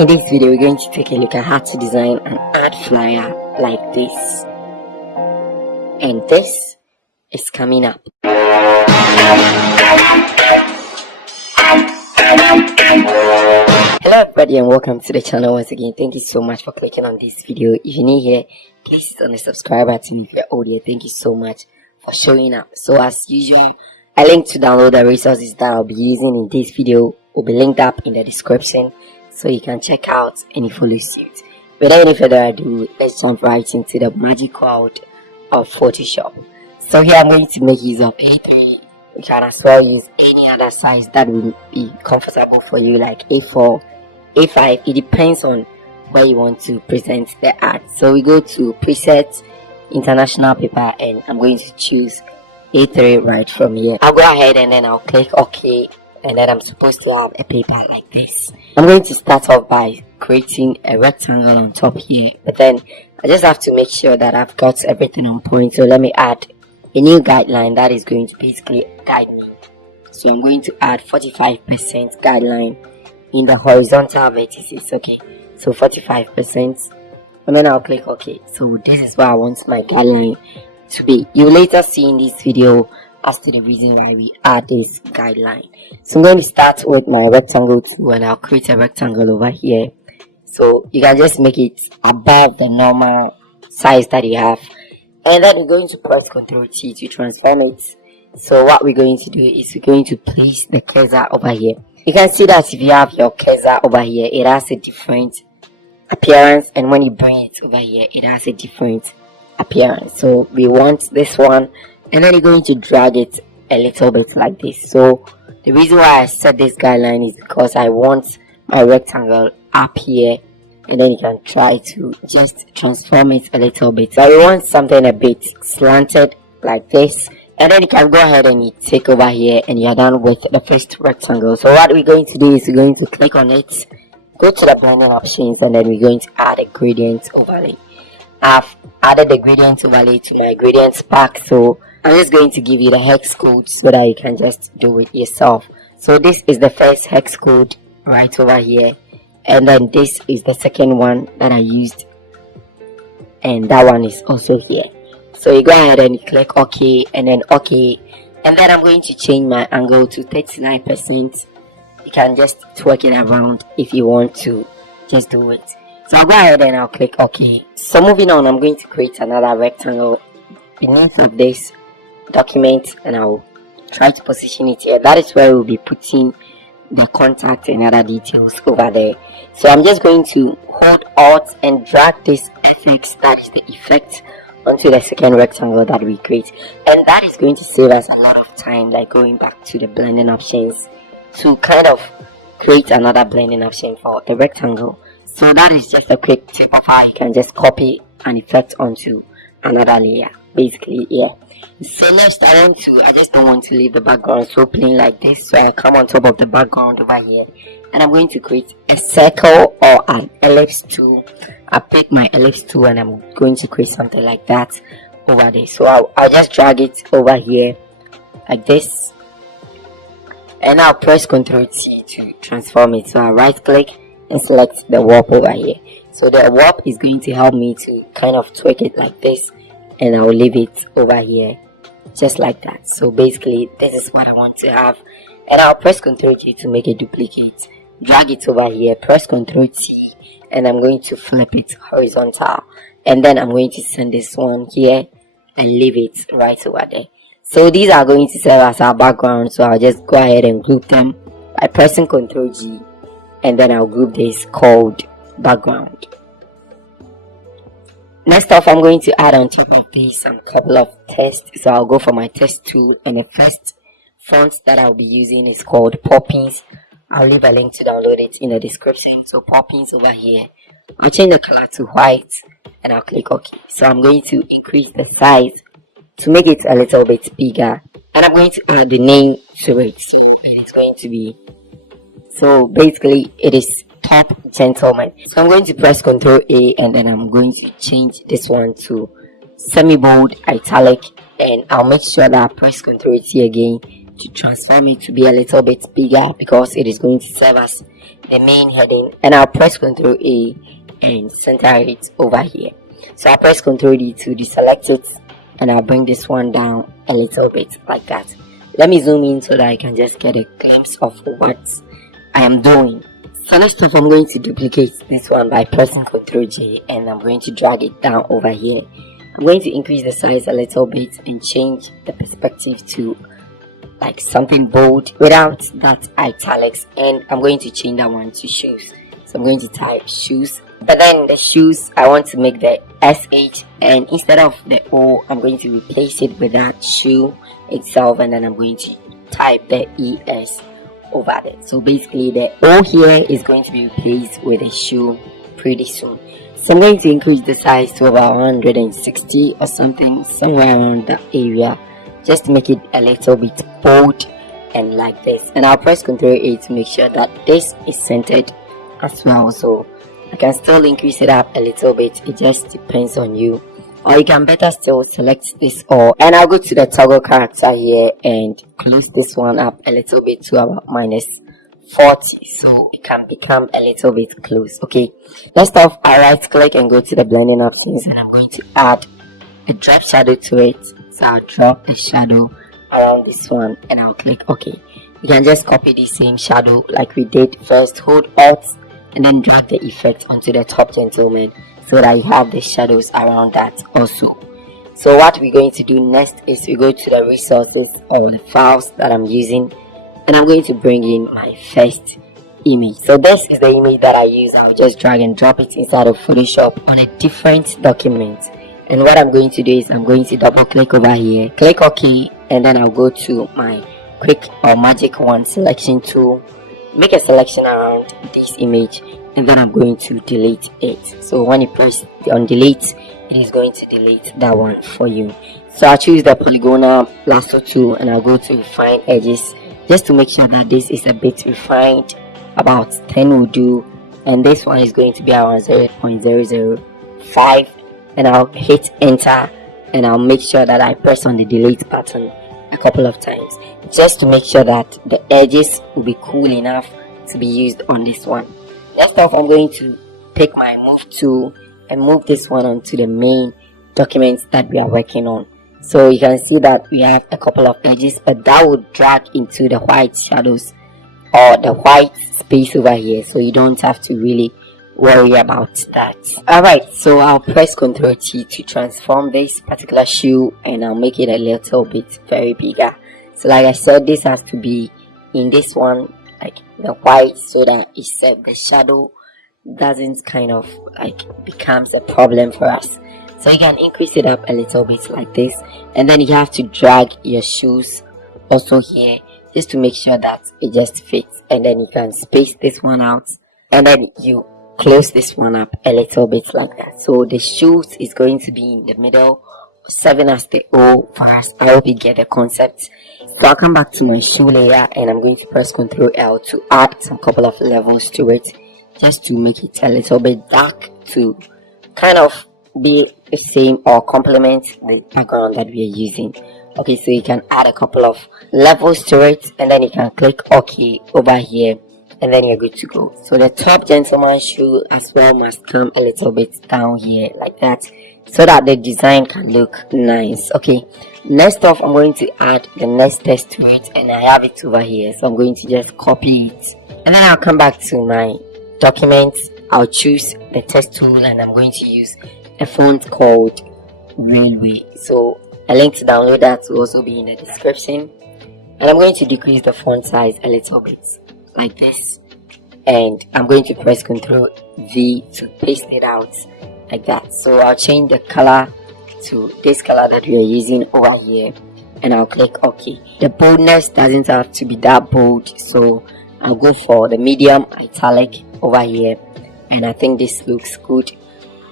In this video, we're going to take a look at how to design an ad flyer like this. And this is coming up. Hello everybody and welcome to the channel once again. Thank you so much for clicking on this video. If you're new here, please hit on the subscribe button. If you're old here, thank you so much for showing up. So as usual, a link to download the resources that I'll be using in this video will be linked up in the description, so you can check out and follow suit. Without any further ado, let's jump right into the magic world of Photoshop. So here I'm going to make use of A3. You can as well use any other size that will be comfortable for you, like A4, A5. It depends on where you want to present the ad. So we go to Preset, International Paper, and I'm going to choose A3 right from here. I'll go ahead and then I'll click OK. And then I'm supposed to have a paper like this. I'm going to start off by creating a rectangle on top here, but then I just have to make sure that I've got everything on point. So let me add a new guideline that is going to basically guide me. So I'm going to add 45% guideline in the horizontal vertices. Okay, so 45%, and then I'll click OK. So this is where I want my guideline to be. You'll later see in this video as to the reason why we add this guideline. So I'm going to start with my rectangle tool and I'll create a rectangle over here. So you can just make it above the normal size that you have, and then we're going to press Ctrl T to transform it. So what we're going to do is we're going to place the cursor over here. You can see that if you have your cursor over here, it has a different appearance, and when you bring it over here, it has a different appearance. So we want this one, and then you're going to drag it a little bit like this. So the reason why I set this guideline is because I want my rectangle up here, and then you can try to just transform it a little bit. So we want something a bit slanted like this, and then you can go ahead and you take over here and you're done with the first rectangle. So what we're going to do is we're going to click on it, go to the blending options, and then we're going to add a gradient overlay. I've added the gradient overlay to my gradients pack, so I'm just going to give you the hex code so that you can just do it yourself. So this is the first hex code right over here, and then this is the second one that I used, and that one is also here. So you go ahead and you click OK, and then OK, and then I'm going to change my angle to 39%. You can just twerk it around if you want to just do it. So I'll go ahead and I'll click OK. So moving on, I'm going to create another rectangle beneath of this document, and I'll try to position it here. That is where we'll be putting the contact and other details over there. So I'm just going to hold Alt and drag this FX, that is the effect, onto the second rectangle that we create, and that is going to save us a lot of time, like going back to the blending options to kind of create another blending option for the rectangle. So that is just a quick tip of how you can just copy an effect onto another layer, basically. Yeah. So next I just don't want to leave the background so plain like this, so I come on top of the background over here, and I'm going to create a circle or an ellipse tool. I pick my ellipse tool and I'm going to create something like that over there. So I'll just drag it over here like this, and I'll press Ctrl T to transform it. So I'll right click and select the warp over here. So the warp is going to help me to kind of tweak it like this, and I'll leave it over here just like that. So basically this is what I want to have, and I'll press Ctrl T to make a duplicate, drag it over here, press Ctrl T, and I'm going to flip it horizontal, and then I'm going to send this one here and leave it right over there. So these are going to serve as our background, so I'll just go ahead and group them by pressing Ctrl G, and then I'll group this called background. Next off, I'm going to add on top of this some couple of text. So I'll go for my text tool, and the first font that I'll be using is called Poppins. I'll leave a link to download it in the description. So Poppins over here, I'll change the color to white, and I'll click OK. So I'm going to increase the size to make it a little bit bigger, and I'm going to add the name to it. And it's going to be, so basically it is Top Gentleman. So I'm going to press Ctrl A, and then I'm going to change this one to semi-bold italic, and I'll make sure that I press Ctrl T again to transform it to be a little bit bigger because it is going to serve as the main heading, and I'll press Ctrl A and center it over here. So I'll press Ctrl D to deselect it, and I'll bring this one down a little bit like that. Let me zoom in so that I can just get a glimpse of what I am doing. So next off, I'm going to duplicate this one by pressing Ctrl J, and I'm going to drag it down over here. I'm going to increase the size a little bit and change the perspective to like something bold without that italics, and I'm going to change that one to shoes. So I'm going to type shoes, but then the shoes, I want to make the SH, and instead of the O, I'm going to replace it with that shoe itself, and then I'm going to type the ES over there. So basically the O here is going to be replaced with a shoe pretty soon. So I'm going to increase the size to about 160 or something, somewhere around that area, just to make it a little bit bold and like this. And I'll press Ctrl A to make sure that this is centered as well. So I can still increase it up a little bit, it just depends on you. Or you can better still select this all, and I'll go to the toggle character here and close this one up a little bit to about -40, so it can become a little bit close. Okay, next off, I right click and go to the blending options, and I'm going to add a drop shadow to it. So I'll drop a shadow around this one, and I'll click OK. You can just copy the same shadow like we did first, hold Alt and then drag the effect onto the top, gentlemen, so that you have the shadows around that also. So what we're going to do next is we go to the resources or the files that I'm using, and I'm going to bring in my first image. So this is the image that I use. I'll just drag and drop it inside of Photoshop on a different document. And what I'm going to do is I'm going to double click over here, click OK, and then I'll go to my quick or magic wand selection tool, make a selection around this image, and then I'm going to delete it. So when you press on delete, it is going to delete that one for you. So I'll choose the polygonal lasso tool, and I'll go to refine edges just to make sure that this is a bit refined. About 10 will do, and this one is going to be around 0.005, and I'll hit enter, and I'll make sure that I press on the delete button a couple of times just to make sure that the edges will be cool enough to be used on this one. Next off, I'm going to pick my move tool and move this one onto the main documents that we are working on. So you can see that we have a couple of edges, but that will drag into the white shadows or the white space over here, so you don't have to really worry about that. Alright, so I'll press Ctrl T to transform this particular shoe, and I'll make it a little bit very bigger. So like I said, this has to be in this one, like the white, so that it's the shadow doesn't kind of like becomes a problem for us. So you can increase it up a little bit like this, and then you have to drag your shoes also here just to make sure that it just fits, and then you can space this one out, and then you close this one up a little bit like that. So the shoes is going to be in the middle, serving as the O for us. I hope you get the concept. So I'll come back to my shoe layer, and I'm going to press Ctrl L to add some couple of levels to it just to make it a little bit dark to kind of be the same or complement the background that we are using. Okay, so you can add a couple of levels to it, and then you can click OK over here, and then you're good to go. So the top gentleman shoe as well must come a little bit down here like that, so that the design can look nice. Okay, next off, I'm going to add the next text to it, and I have it over here, so I'm going to just copy it, and then I'll come back to my documents. I'll choose the text tool, and I'm going to use a font called Railway. So a link to download that will also be in the description, and I'm going to decrease the font size a little bit like this, and I'm going to press Ctrl V to paste it out like that. So I'll change the color to this color that we are using over here, and I'll click OK. The boldness doesn't have to be that bold, so I'll go for the medium italic over here, and I think this looks good.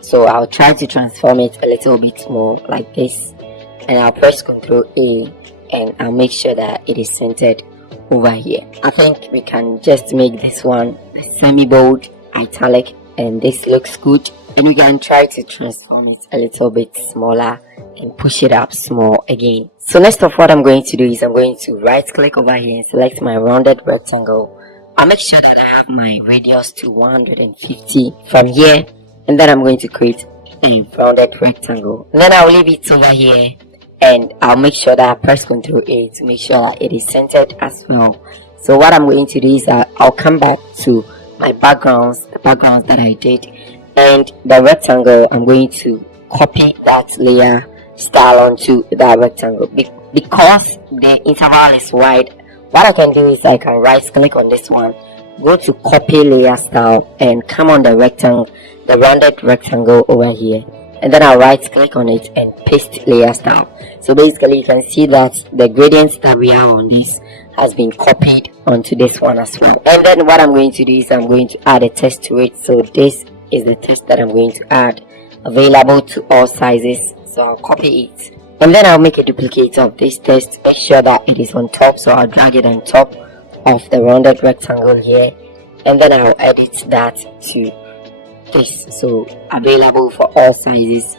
So I'll try to transform it a little bit more like this, and I'll press Ctrl A, and I'll make sure that it is centered over here. I think we can just make this one a semi-bold italic, and this looks good. And we can try to transform it a little bit smaller and push it up small again. So next of what I'm going to do is I'm going to right click over here and select my rounded rectangle. I'll make sure that I have my radius to 150 from here, and then I'm going to create a rounded rectangle, and then I'll leave it over here, and I'll make sure that I press Ctrl A to make sure that it is centered as well. So what I'm going to do is I'll come back to my backgrounds, the backgrounds that I did, and the rectangle. I'm going to copy that layer style onto that rectangle. Because the interval is wide, what I can do is I can right click on this one, go to copy layer style, and come on the rectangle, the rounded rectangle over here, and then I'll right click on it and paste layer style. So basically you can see that the gradients that we have on this has been copied onto this one as well. And then what I'm going to do is I'm going to add a text to it. So this is the text that I'm going to add, available to all sizes. So I'll copy it, and then I'll make a duplicate of this text, make sure that it is on top. So I'll drag it on top of the rounded rectangle here, and then I'll edit that to this, so available for all sizes.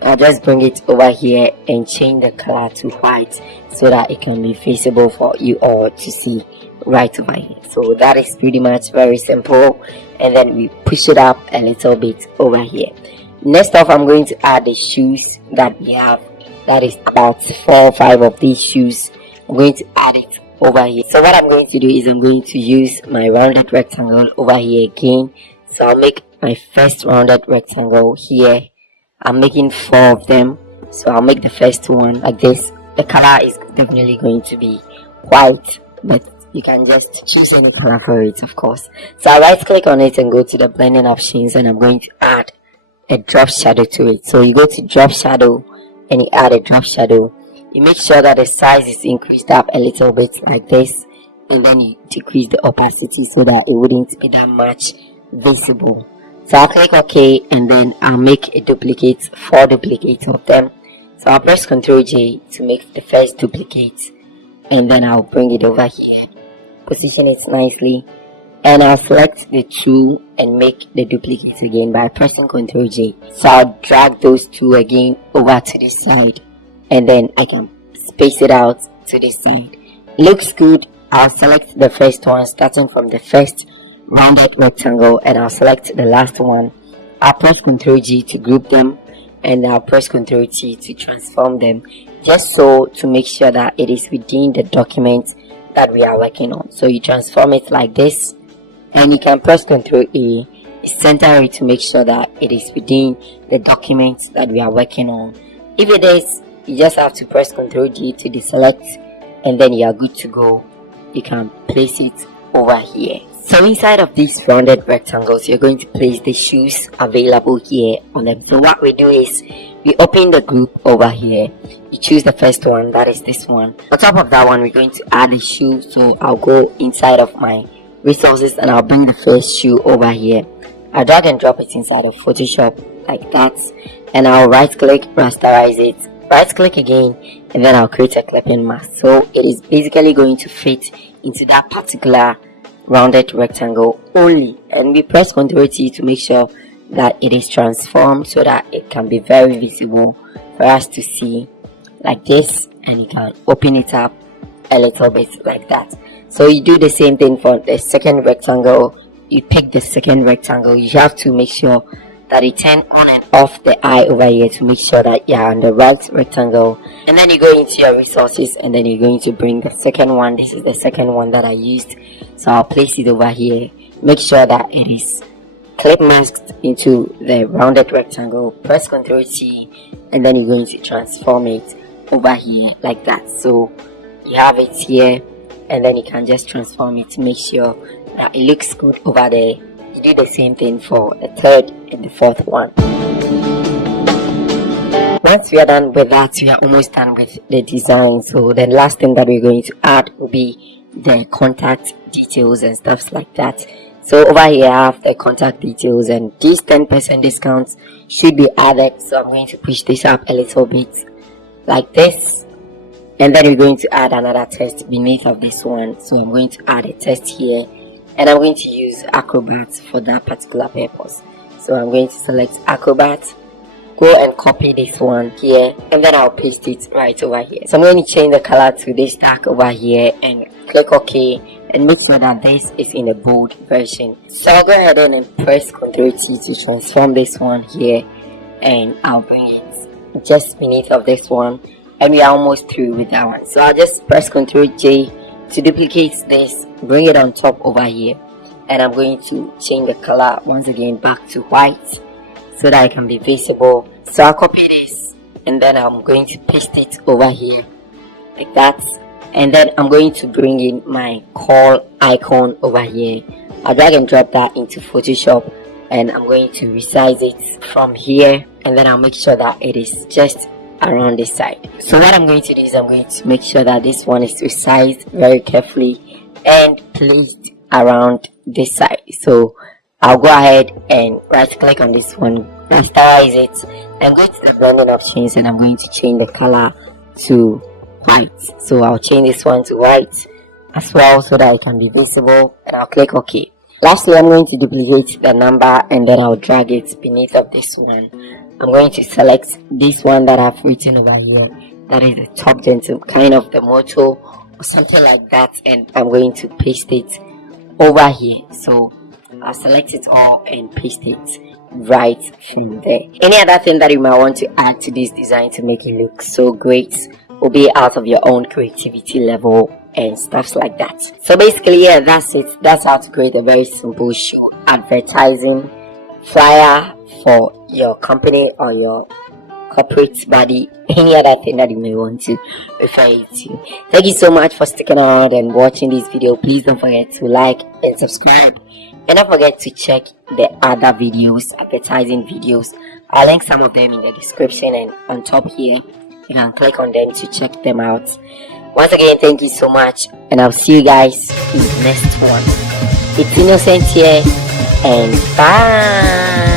I'll just bring it over here and change the color to white so that it can be visible for you all to see right over here. So that is pretty much very simple, and then we push it up a little bit over here. Next off, I'm going to add the shoes that we have. That is about 4 or 5 of these shoes. I'm going to add it over here. So what I'm going to do is I'm going to use my rounded rectangle over here again. So I'll make my first rounded rectangle here. I'm making 4 of them. So I'll make the first one like this. The color is definitely going to be white, but you can just choose any color for it, of course. So I right click on it and go to the blending options, and I'm going to add a drop shadow to it. So you go to drop shadow and you add a drop shadow. You make sure that the size is increased up a little bit like this, and then you decrease the opacity so that it wouldn't be that much visible. So I'll click OK, and then I'll make a duplicate, 4 duplicates of them. So I'll press Ctrl J to make the first duplicate, and then I'll bring it over here, position it nicely, and I'll select the 2 and make the duplicate again by pressing Ctrl J. So I'll drag those 2 again over to this side, and then I can space it out to this side. Looks good. I'll select the first one starting from the first rounded rectangle, and I'll select the last one. I'll press Ctrl G to group them, and I'll press Ctrl T to transform them, just so to make sure that it is within the document that we are working on. So you transform it like this, and you can press Ctrl A, center it to make sure that it is within the document that we are working on. If it is, you just have to press Ctrl D to deselect, and then you are good to go. You can place it over here. So inside of these rounded rectangles, you're going to place the shoes available here on them. So what we do is we open the group over here. You choose the first one, that is this one. On top of that one, we're going to add the shoe. So I'll go inside of my resources and I'll bring the first shoe over here. I'll drag and drop it inside of Photoshop like that, and I'll right click, rasterize it, right click again, and then I'll create a clipping mask. So it is basically going to fit into that particular rounded rectangle only, and we press Ctrl T to make sure that it is transformed so that it can be very visible for us to see like this, and you can open it up a little bit like that. So you do the same thing for the second rectangle. You pick the second rectangle. You have to make sure that you turn on and off the eye over here to make sure that you're on the right rectangle, and then you go into your resources, and then you're going to bring the second one. This is the second one that I used, so I'll place it over here. Make sure that it is clip masked into the rounded rectangle. Press Ctrl T, and then you're going to transform it over here like that. So you have it here, and then you can just transform it to make sure that it looks good over there. You do the same thing for the third and the fourth one. Once we are done with that, we are almost done with the design. So the last thing that we're going to add will be the contact details and stuff like that. So over here I have the contact details, and these 10% discounts should be added. So I'm going to push this up a little bit like this, and then we're going to add another text beneath of this one. So I'm going to add a text here, and I'm going to use Acrobat for that particular purpose. So I'm going to select Acrobat, go and copy this one here, and then I'll paste it right over here. So I'm going to change the color to this dark over here and click OK, and make sure that this is in a bold version. So I'll go ahead and press Ctrl T to transform this one here, and I'll bring it just beneath of this one, and we are almost through with that one. So I'll just press Ctrl J to duplicate this, bring it on top over here, and I'm going to change the color once again back to white so that it can be visible. So I'll copy this, and then I'm going to paste it over here like that, and then I'm going to bring in my call icon over here. I'll drag and drop that into Photoshop, and I'm going to resize it from here, and then I'll make sure that it is just around this side. So what I'm going to do is I'm going to make sure that this one is resized very carefully and placed around this side. So I'll go ahead and right click on this one, rasterize it, and go to the blending options, and I'm going to change the color to white. So I'll change this one to white as well so that it can be visible, and I'll click OK. Lastly, I'm going to duplicate the number, and then I'll drag it beneath of this one. I'm going to select this one that I've written over here, that is the top dental, kind of the motto or something like that, and I'm going to paste it over here. So I'll select it all and paste it right from there. Any other thing that you might want to add to this design to make it look so great will be out of your own creativity level and stuff like that. So basically, yeah, that's it. That's how to create a very simple show advertising flyer for your company or your corporate body, any other thing that you may want to refer it to. Thank you so much for sticking around and watching this video. Please don't forget to like and subscribe, and don't forget to check the other videos, advertising videos. I'll link some of them in the description and on top here. You can click on them to check them out. Once again, thank you so much, and I'll see you guys in the next one. It's Innocent here, and bye.